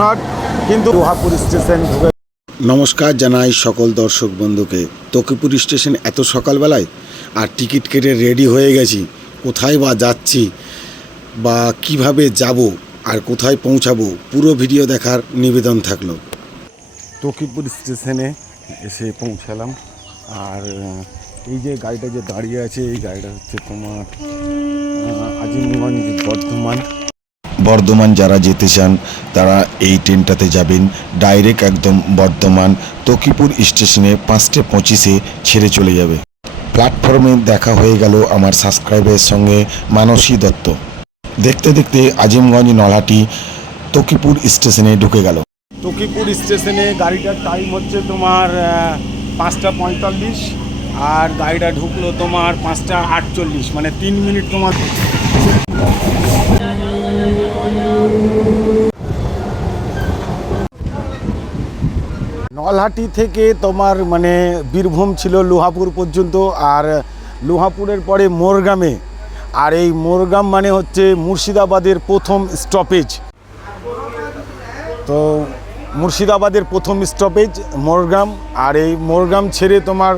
রামপুরহাট কিন্তু লোহাপুর স্টেশন ঢুকে নমস্কার জানাই সকল দর্শক বন্ধুকে। তকিপুর স্টেশন এত সকালবেলায়? আর টিকিট কেটে রেডি হয়ে গেছি। কোথায় বা যাচ্ছি বা কীভাবে যাব আর কোথায় পৌঁছাবো পুরো ভিডিও দেখার নিবেদন থাকল। তকিপুর স্টেশনে এসে পৌঁছালাম। আর এই যে গাড়িটা যে দাঁড়িয়ে আছে এই গাড়িটা হচ্ছে তোমার আজিমগঞ্জ বর্ধমান। বর্ধমান যারা যেতে চান, তারা এই ট্রেনটাতে যাবেন। ডাইরেক্ট একদম বর্ধমান, তকিপুর স্টেশনে পাঁচটে পঁচিশে ছেড়ে চলে যাবে। প্ল্যাটফর্মে দেখা হয়ে গেল আমার সাবস্ক্রাইবের সঙ্গে মানসী দত্ত। দেখতে দেখতে আজিমগঞ্জ নলহাটি, তকিপুর স্টেশনে ঢুকে গেল। তকিপুর স্টেশনে গাড়িটার টাইম হচ্ছে তোমার পাঁচটা পঁয়তাল্লিশ, আর গাড়িটা ঢুকলো তোমার পাঁচটা আটচল্লিশ মানে তিন মিনিট তোমার নলহাটি থেকে তোমার মানে বীরভূম ছিল লোহাপুর পর্যন্ত আর লোহাপুরের পরে মোরগ্রামে। আর এই মোরগ্রাম মানে হচ্ছে মুর্শিদাবাদের প্রথম স্টপেজ তো মুর্শিদাবাদের প্রথম স্টপেজ মোরগ্রাম। আর এই মোরগ্রাম ছেড়ে তোমার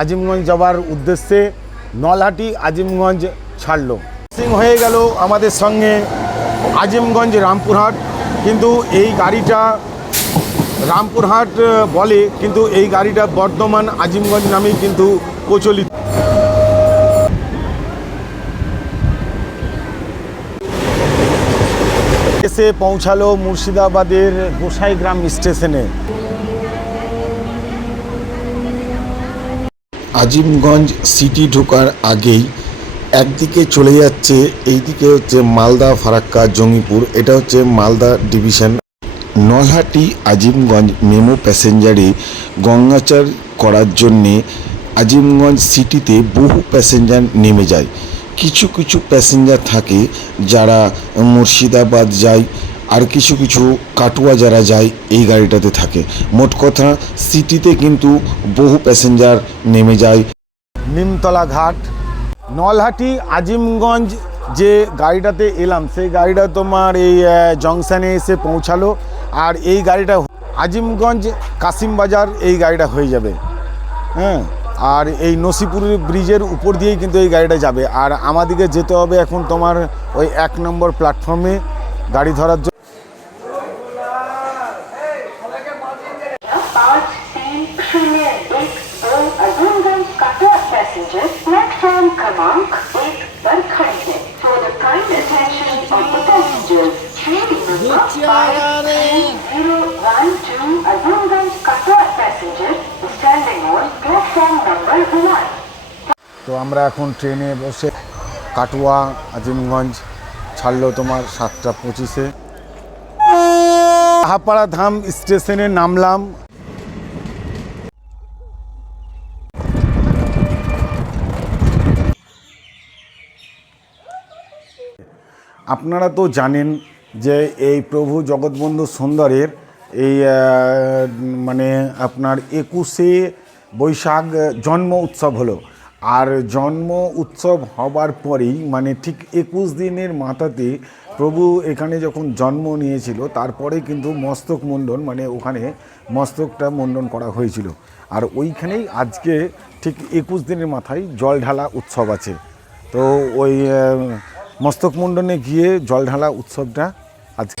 আজিমগঞ্জ যাওয়ার উদ্দেশ্যে নলহাটি আজিমগঞ্জ ছাড়লো। হয়ে গেল আমাদের সঙ্গে আজিমগঞ্জ রামপুরহাট, কিন্তু এই গাড়িটা রামপুরহাট বলে, কিন্তু এই গাড়িটা বর্ধমান আজিমগঞ্জ নামেই কিন্তু প্রচলিত। এসে পৌঁছালো মুর্শিদাবাদের গোসাইগ্রাম স্টেশনে। আজিমগঞ্জ সিটি ঢোকার আগেই একদিকে চলে যাচ্ছে, এইদিকে হচ্ছে মালদা, ফারাক্কা, জঙ্গিপুর। এটা হচ্ছে মালদা ডিভিশন। নলহাটি, আজিমগঞ্জ, মেমো প্যাসেঞ্জারে গঙ্গাচার করার জন্যে আজিমগঞ্জ সিটিতে বহু প্যাসেঞ্জার নেমে যায়। কিছু কিছু প্যাসেঞ্জার থাকে যারা মুর্শিদাবাদ যায়, আর কিছু কিছু কাটুয়া যারা যায়, এই গাড়িটাতে থাকে। মোট কথা, সিটিতে কিন্তু বহু প্যাসেঞ্জার নেমে যায়। নিমতলা ঘাট নলহাটি, আজিমগঞ্জ যে গাড়িটাতে এলাম, সেই গাড়িটা তোমার এই জংশনে এসে পৌঁছালো। আর এই গাড়িটা আজিমগঞ্জ কাসিমবাজার এই গাড়িটা হয়ে যাবে। হ্যাঁ আর এই নসিপুর ব্রিজের উপর দিয়েই কিন্তু এই গাড়িটা যাবে। আর আমাদেরকে যেতে হবে এখন তোমার ওই এক নম্বর প্ল্যাটফর্মে গাড়ি ধরার জন্য पाँच the monk wait but kindness for the kind attention of the passengers. Train number 5312 Azungan Qatar passenger standing on platform number 1. তো আমরা এখন ট্রেনে বসে কাটুয়া আজিমগঞ্জ ছাড়লো তোমার সাতটা পঁচিশে হাপাড়া ধাম স্টেশনে নামলাম আপনারা তো জানেন যে এই প্রভু জগৎবন্ধু সুন্দরের এই মানে আপনার একুশে বৈশাখ জন্ম উৎসব হলো। আর জন্ম উৎসব হবার পরেই মানে ঠিক একুশ দিনের মাথাতে প্রভু এখানে যখন জন্ম নিয়েছিল, তারপরে কিন্তু মস্তক মুন্ডন মানে ওখানে মস্তকটা মুন্ডন করা হয়েছিল। আর ওইখানেই আজকে ঠিক একুশ দিনের মাথায় জল ঢালা উৎসব আছে। তো ওই মস্তক মুন্ডনে গিয়ে জল ঢালা উৎসবটা আজকে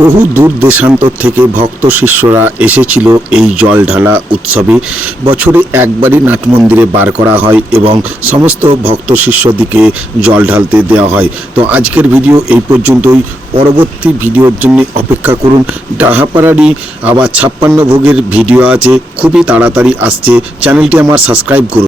বহু দূর দেশান্তর থেকে ভক্ত শিষ্যরা এসেছিল এই জল ঢালা উৎসবে। বছরে একবারই নাট মন্দিরে বার করা হয় এবং সমস্ত ভক্ত শিষ্যদিকে জল ঢালতে দেওয়া হয়। তো আজকের ভিডিও এই পর্যন্তই। পরবর্তী ভিডিওর জন্য অপেক্ষা করুন। ডাহাপাড়ারই আবার ছাপ্পান্ন ভোগের ভিডিও আছে। খুবই তাড়াতাড়ি আসছে। চ্যানেলটি আমার সাবস্ক্রাইব করুন।